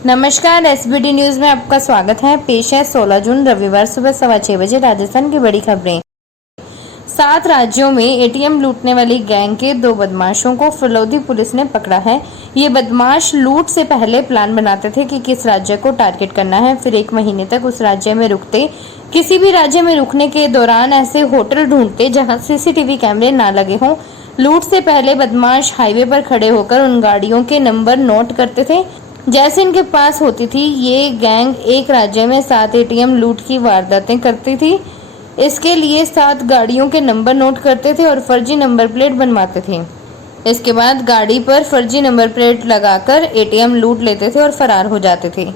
नमस्कार, SBD news में आपका स्वागत है। पेश है 16 जून रविवार सुबह 6:15 बजे राजस्थान की बड़ी खबरें। 7 राज्यों में एटीएम लूटने वाली गैंग के 2 बदमाशों को फलोदी पुलिस ने पकड़ा है। ये बदमाश लूट से पहले प्लान बनाते थे कि किस राज्य को टारगेट करना है, फिर 1 महीने तक उस राज्य में रुकते। किसी भी राज्य में रुकने के दौरान ऐसे होटल ढूंढते जहां सीसीटीवी कैमरे ना लगे हों। लूट से पहले बदमाश हाईवे पर खड़े होकर उन गाड़ियों के नंबर नोट करते थे जैसे इनके पास होती थी। ये गैंग एक राज्य में 7 एटीएम लूट की वारदातें करती थी। इसके लिए 7 गाड़ियों के नंबर नोट करते थे और फर्जी नंबर प्लेट बनवाते थे। इसके बाद गाड़ी पर फर्जी नंबर प्लेट लगाकर एटीएम लूट लेते थे और फरार हो जाते थे।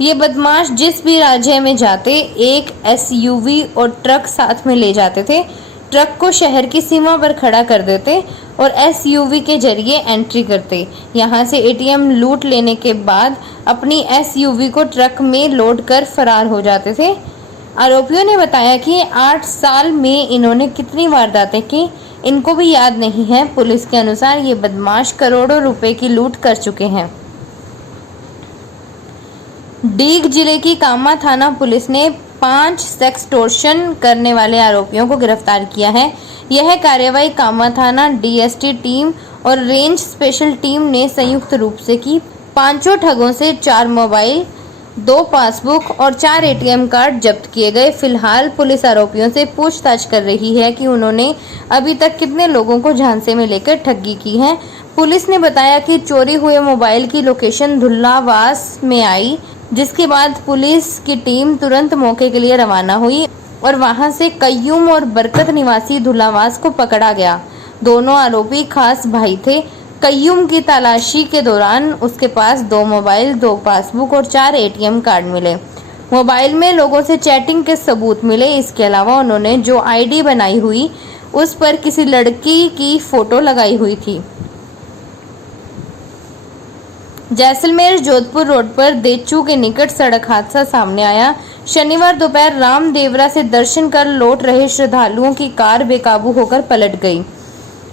ये बदमाश जिस भी राज्य में जाते एक एसयूवी और ट्रक साथ में ले जाते थे। ट्रक को शहर की सीमा पर खड़ा कर देते और एसयूवी के जरिए एंट्री करते। यहां से एटीएम लूट लेने के बाद अपनी एसयूवी को ट्रक में लोड कर फरार हो जाते थे। आरोपियों ने बताया कि 8 साल में इन्होंने कितनी वारदातें की, इनको भी याद नहीं है। पुलिस के अनुसार ये बदमाश करोड़ों रुपए की लूट कर चुके हैं। डीग जिले की कामा थाना पुलिस ने 5 सेक्सटोर्शन करने वाले आरोपियों को गिरफ्तार किया है। यह कार्रवाई कामा थाना डीएसटी टीम और रेंज स्पेशल टीम ने संयुक्त रूप से की। 5 ठगों से 4 मोबाइल, 2 पासबुक और 4 एटीएम कार्ड जब्त किए गए। फिलहाल पुलिस आरोपियों से पूछताछ कर रही है कि उन्होंने अभी तक कितने लोगों को झांसे में लेकर ठगी की है। पुलिस ने बताया कि चोरी हुए मोबाइल की लोकेशन धुल्लावास में आई, जिसके बाद पुलिस की टीम तुरंत मौके के लिए रवाना हुई और वहां से कय्यूम और बरकत निवासी धुल्लावास को पकड़ा गया। दोनों आरोपी खास भाई थे। कय्यूम की तलाशी के दौरान उसके पास 2 मोबाइल, 2 पासबुक और 4 एटीएम कार्ड मिले। मोबाइल में लोगों से चैटिंग के सबूत मिले। इसके अलावा उन्होंने जो आईडी बनाई हुई उस पर किसी लड़की की फोटो लगाई हुई थी। जैसलमेर जोधपुर रोड पर देचू के निकट सड़क हादसा सामने आया। शनिवार दोपहर रामदेवरा से दर्शन कर लौट रहे श्रद्धालुओं की कार बेकाबू होकर पलट गई।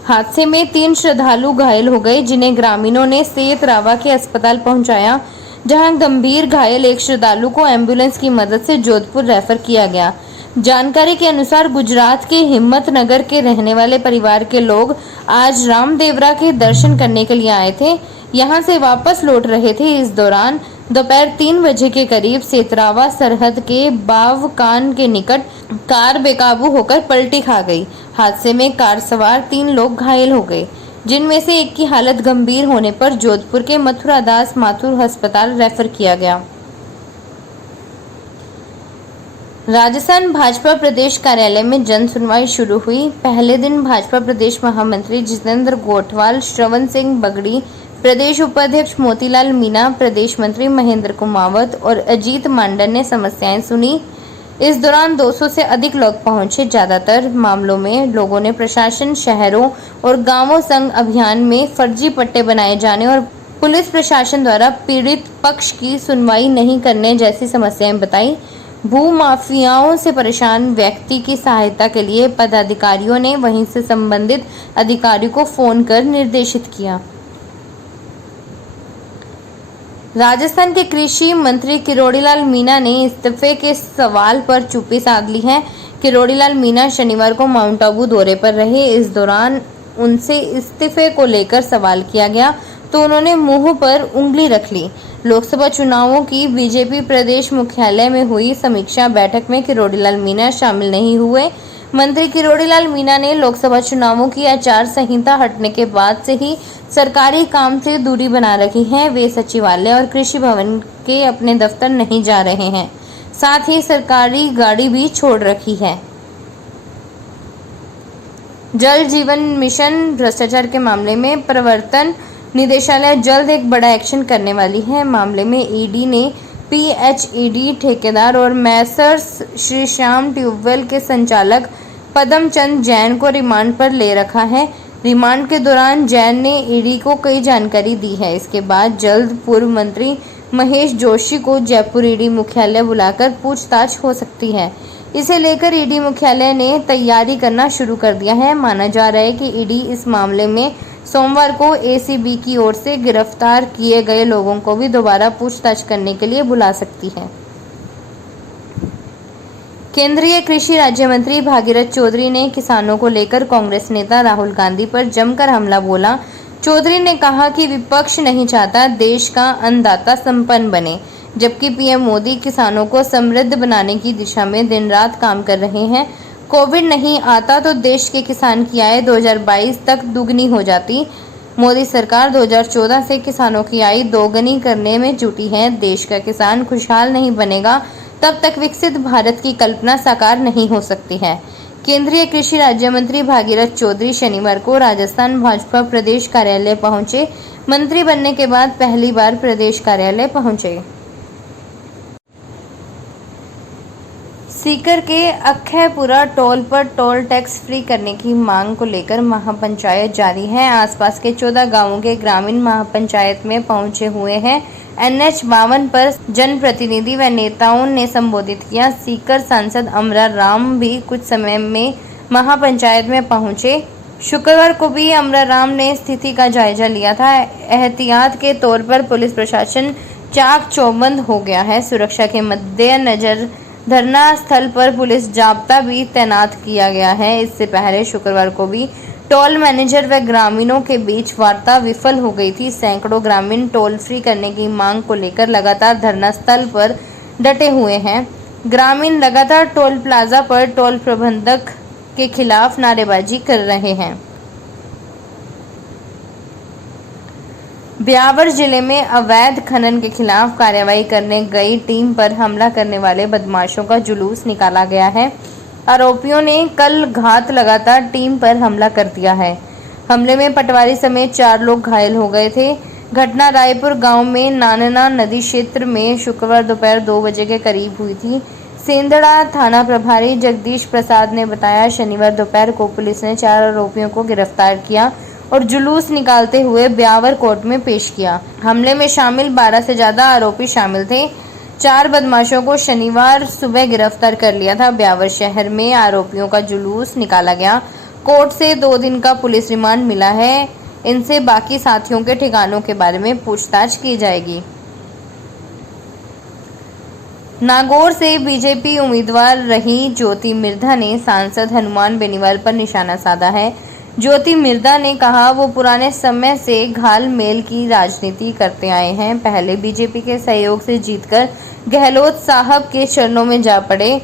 हादसे में 3 श्रद्धालु घायल हो गए, जिन्हें ग्रामीणों ने सेत रावा के अस्पताल पहुंचाया, जहां गंभीर घायल एक श्रद्धालु को एम्बुलेंस की मदद से जोधपुर रेफर किया गया। जानकारी के अनुसार गुजरात के हिम्मत नगर के रहने वाले परिवार के लोग आज रामदेवरा के दर्शन करने के लिए आए थे। यहां से वापस लौट रहे थे। इस दौरान दोपहर 3 बजे के करीब सेतरावा सरहद के बावकान के निकट कार बेकाबू होकर पलटी खा गई। हादसे में कार सवार 3 लोग घायल हो गए, जिनमें से एक की हालत गंभीर होने पर जोधपुर के मथुरा दास माथुर अस्पताल रेफर किया गया। राजस्थान भाजपा प्रदेश कार्यालय में जन सुनवाई शुरू हुई। पहले दिन भाजपा प्रदेश महामंत्री जितेंद्र गोठवाल, श्रवण सिंह बगड़ी, प्रदेश उपाध्यक्ष मोतीलाल मीणा, प्रदेश मंत्री महेंद्र कुमावत और अजीत मांडन ने समस्याएं सुनी। इस दौरान 200 से अधिक लोग पहुंचे। ज्यादातर मामलों में लोगों ने प्रशासन, शहरों और गांवों संग अभियान में फर्जी पट्टे बनाए जाने और पुलिस प्रशासन द्वारा पीड़ित पक्ष की सुनवाई नहीं करने जैसी समस्याएं बताई। भू माफियाओं से परेशान व्यक्ति की सहायता के लिए पदाधिकारियों ने वहीं से संबंधित अधिकारियों को फोन कर निर्देशित किया। राजस्थान के कृषि मंत्री किरोड़ीलाल मीणा ने इस्तीफे के सवाल पर चुप्पी साध ली है। किरोड़ीलाल मीणा शनिवार को माउंट आबू दौरे पर रहे। इस दौरान उनसे इस्तीफे को लेकर सवाल किया गया तो उन्होंने मुंह पर उंगली रख ली। लोकसभा चुनावों की बीजेपी प्रदेश मुख्यालय में हुई समीक्षा बैठक में किरोड़ीलाल मीणा शामिल नहीं हुए। मंत्री किरोड़ीलाल मीणा ने लोकसभा चुनावों की आचार संहिता हटने के बाद से ही सरकारी काम से दूरी बना रखी है। वे सचिवालय और कृषि भवन के अपने दफ्तर नहीं जा रहे हैं, साथ ही सरकारी गाड़ी भी छोड़ रखी है। जल जीवन मिशन भ्रष्टाचार के मामले में प्रवर्तन निदेशालय जल्द एक बड़ा एक्शन करने वाली है। मामले में ईडी ने पीएचईडी ठेकेदार और मैसर्स श्री श्याम ट्यूबवेल के संचालक पदमचंद जैन को रिमांड पर ले रखा है। रिमांड के दौरान जैन ने ईडी को कई जानकारी दी है। इसके बाद जल्द पूर्व मंत्री महेश जोशी को जयपुर ईडी मुख्यालय बुलाकर पूछताछ हो सकती है। इसे लेकर ईडी मुख्यालय ने तैयारी करना शुरू कर दिया है। माना जा रहा है कि ईडी इस मामले में सोमवार को एसीबी की ओर से गिरफ्तार किए गए लोगों को भी दोबारा पूछताछ करने के लिए बुला सकती है। केंद्रीय कृषि राज्य मंत्री भागीरथ चौधरी ने किसानों को लेकर कांग्रेस नेता राहुल गांधी पर जमकर हमला बोला। चौधरी ने कहा कि विपक्ष नहीं चाहता देश का अन्नदाता संपन्न बने, जबकि पीएम मोदी किसानों को समृद्ध बनाने की दिशा में दिन रात काम कर रहे हैं। कोविड नहीं आता तो देश के किसान की आय 2022 तक दुगनी हो जाती। मोदी सरकार 2014 से किसानों की आय दोगुनी करने में जुटी है। देश का किसान खुशहाल नहीं बनेगा तब तक विकसित भारत की कल्पना साकार नहीं हो सकती है। केंद्रीय कृषि राज्य मंत्री भागीरथ चौधरी शनिवार को राजस्थान भाजपा प्रदेश कार्यालय पहुंचे। मंत्री बनने के बाद पहली बार प्रदेश कार्यालय पहुंचे। सीकर के अक्षयपुरा टोल पर टोल टैक्स फ्री करने की मांग को लेकर महापंचायत जारी है। आसपास के 14 गांवों के ग्रामीण महापंचायत में पहुंचे हुए हैं। NH 52 पर जनप्रतिनिधि व नेताओं ने संबोधित किया। सीकर सांसद अमरा राम भी कुछ समय में महापंचायत में पहुंचे। शुक्रवार को भी अमरा राम ने स्थिति का जायजा लिया था। एहतियात के तौर पर पुलिस प्रशासन चाक चौबंद हो गया है। सुरक्षा के मद्देनजर धरना स्थल पर पुलिस जाब्ता भी तैनात किया गया है। इससे पहले शुक्रवार को भी टोल मैनेजर व ग्रामीणों के बीच वार्ता विफल हो गई थी। सैकड़ों ग्रामीण टोल फ्री करने की मांग को लेकर लगातार धरना स्थल पर डटे हुए हैं। ग्रामीण लगातार टोल प्लाजा पर टोल प्रबंधक के खिलाफ नारेबाजी कर रहे हैं। ब्यावर जिले में अवैध खनन के खिलाफ कार्रवाई करने गई टीम पर हमला करने वाले बदमाशों का जुलूस निकाला गया है। आरोपियों ने कल घात लगातार टीम पर हमला कर दिया है। हमले में पटवारी समेत 4 लोग घायल हो गए थे। घटना रायपुर गांव में नानना नदी क्षेत्र में शुक्रवार दोपहर 2 बजे के करीब हुई थी। सेंधड़ा थाना प्रभारी जगदीश प्रसाद ने बताया, शनिवार दोपहर को पुलिस ने 4 आरोपियों को गिरफ्तार किया और जुलूस निकालते हुए ब्यावर कोर्ट में पेश किया। हमले में शामिल 12 से ज्यादा आरोपी शामिल थे। 4 बदमाशों को शनिवार सुबह गिरफ्तार कर लिया था। ब्यावर शहर में आरोपियों का जुलूस निकाला गया। कोर्ट से 2 दिन का पुलिस रिमांड मिला है। इनसे बाकी साथियों के ठिकानों के बारे में पूछताछ की जाएगी। नागौर से बीजेपी उम्मीदवार रही ज्योति मिर्धा ने सांसद हनुमान बेनीवाल पर निशाना साधा है। ज्योति मिर्धा ने कहा, वो पुराने समय से घाल मेल की राजनीति करते आए हैं। पहले बीजेपी के सहयोग से जीतकर गहलोत साहब के चरणों में जा पड़े।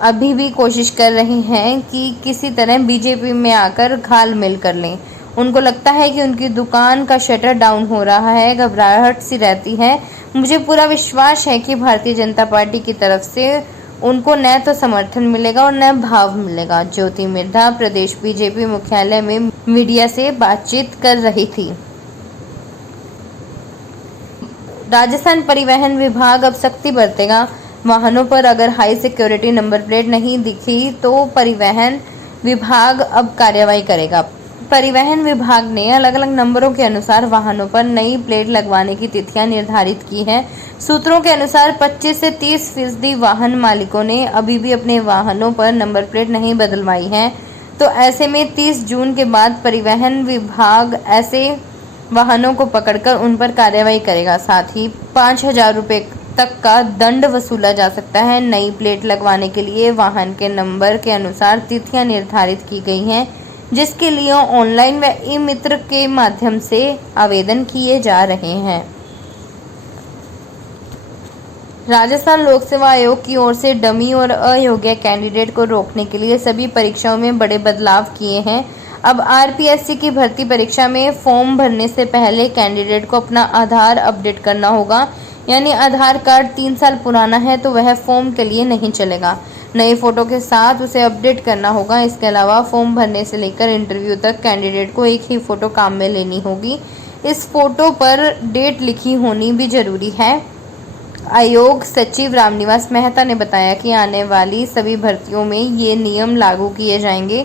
अभी भी कोशिश कर रहे हैं कि किसी तरह बीजेपी में आकर घाल मेल कर लें। उनको लगता है कि उनकी दुकान का शटर डाउन हो रहा है, घबराहट सी रहती है। मुझे पूरा विश्वास है कि भारतीय जनता पार्टी की तरफ से उनको न तो समर्थन मिलेगा और न भाव मिलेगा। ज्योति मिर्धा प्रदेश बीजेपी मुख्यालय में मीडिया से बातचीत कर रही थी। राजस्थान परिवहन विभाग अब सख्ती बरतेगा। वाहनों पर अगर हाई सिक्योरिटी नंबर प्लेट नहीं दिखी तो परिवहन विभाग अब कार्रवाई करेगा। परिवहन विभाग ने अलग अलग नंबरों के अनुसार वाहनों पर नई प्लेट लगवाने की तिथियां निर्धारित की हैं। सूत्रों के अनुसार 25 से 30% वाहन मालिकों ने अभी भी अपने वाहनों पर नंबर प्लेट नहीं बदलवाई है। तो ऐसे में 30 जून के बाद परिवहन विभाग ऐसे वाहनों को पकड़कर उन पर कार्रवाई करेगा। साथ ही 5,000 रुपये तक का दंड वसूला जा सकता है। नई प्लेट लगवाने के लिए वाहन के नंबर के अनुसार तिथियां निर्धारित की गई हैं, जिसके लिए ऑनलाइन व ई-मित्र के माध्यम से आवेदन किए जा रहे हैं। राजस्थान लोक सेवा आयोग की ओर से डमी और अयोग्य कैंडिडेट को रोकने के लिए सभी परीक्षाओं में बड़े बदलाव किए हैं। अब आरपीएससी की भर्ती परीक्षा में फॉर्म भरने से पहले कैंडिडेट को अपना आधार अपडेट करना होगा। यानी आधार कार्ड 3 साल पुराना है तो वह फॉर्म के लिए नहीं चलेगा। नए फोटो के साथ उसे अपडेट करना होगा। इसके अलावा फॉर्म भरने से लेकर इंटरव्यू तक कैंडिडेट को एक ही फोटो काम में लेनी होगी। इस फोटो पर डेट लिखी होनी भी जरूरी है। आयोग सचिव रामनिवास मेहता ने बताया कि आने वाली सभी भर्तियों में ये नियम लागू किए जाएंगे।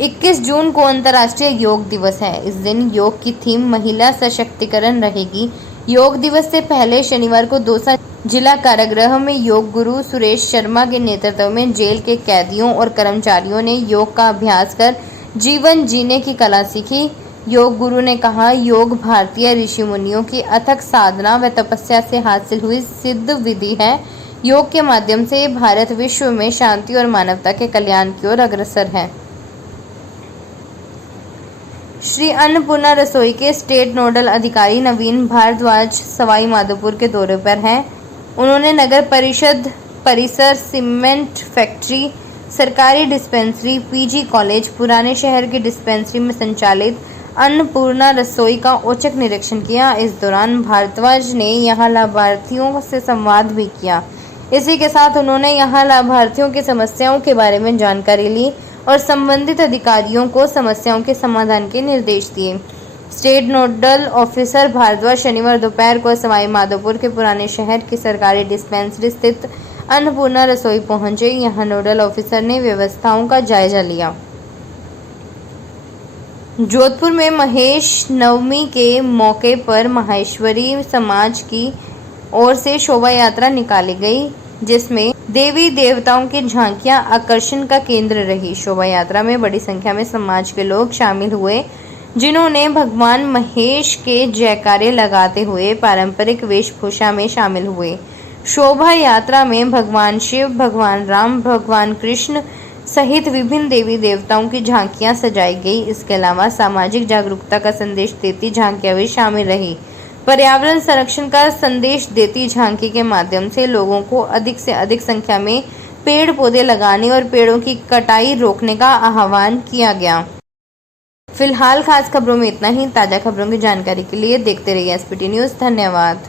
21 जून को अंतर्राष्ट्रीय योग दिवस है। इस दिन योग की थीम महिला सशक्तिकरण रहेगी। योग दिवस से पहले शनिवार को दौसा जिला कारागृह में योग गुरु सुरेश शर्मा के नेतृत्व में जेल के कैदियों और कर्मचारियों ने योग का अभ्यास कर जीवन जीने की कला सीखी। योग गुरु ने कहा, योग भारतीय ऋषि मुनियों की अथक साधना व तपस्या से हासिल हुई सिद्ध विधि है। योग के माध्यम से भारत विश्व में शांति और मानवता के कल्याण की ओर अग्रसर है। श्री अन्नपूर्णा रसोई के स्टेट नोडल अधिकारी नवीन भारद्वाज सवाई माधोपुर के दौरे पर हैं। उन्होंने नगर परिषद परिसर, सीमेंट फैक्ट्री, सरकारी डिस्पेंसरी, पीजी कॉलेज, पुराने शहर की डिस्पेंसरी में संचालित अन्नपूर्णा रसोई का औचक निरीक्षण किया। इस दौरान भारद्वाज ने यहां लाभार्थियों से संवाद भी किया। इसी के साथ उन्होंने यहां लाभार्थियों की समस्याओं के बारे में जानकारी ली और संबंधित अधिकारियों को समस्याओं के समाधान के निर्देश दिए। स्टेट नोडल ऑफिसर भारद्वाज शनिवार दोपहर को सवाई माधोपुर के पुराने शहर की सरकारी डिस्पेंसरी स्थित अन्नपूर्णा रसोई पहुंचे। यहां नोडल ऑफिसर ने व्यवस्थाओं का जायजा लिया। जोधपुर में महेश नवमी के मौके पर माहेश्वरी समाज की ओर से शोभा यात्रा निकाली गई, जिसमें देवी देवताओं की झांकियां आकर्षण का केंद्र रही। शोभा यात्रा में बड़ी संख्या में समाज के लोग शामिल हुए, जिन्होंने भगवान महेश के जयकारे लगाते हुए पारंपरिक वेशभूषा में शामिल हुए। शोभा यात्रा में भगवान शिव, भगवान राम, भगवान कृष्ण सहित विभिन्न देवी देवताओं की झांकियां सजाई गई। इसके अलावा सामाजिक जागरूकता का संदेश देती झांकियां भी शामिल रही। पर्यावरण संरक्षण का संदेश देती झांकी के माध्यम से लोगों को अधिक से अधिक संख्या में पेड़ पौधे लगाने और पेड़ों की कटाई रोकने का आह्वान किया गया। फिलहाल खास खबरों में इतना ही। ताज़ा खबरों की जानकारी के लिए देखते रहिए एसपीटी न्यूज़। धन्यवाद।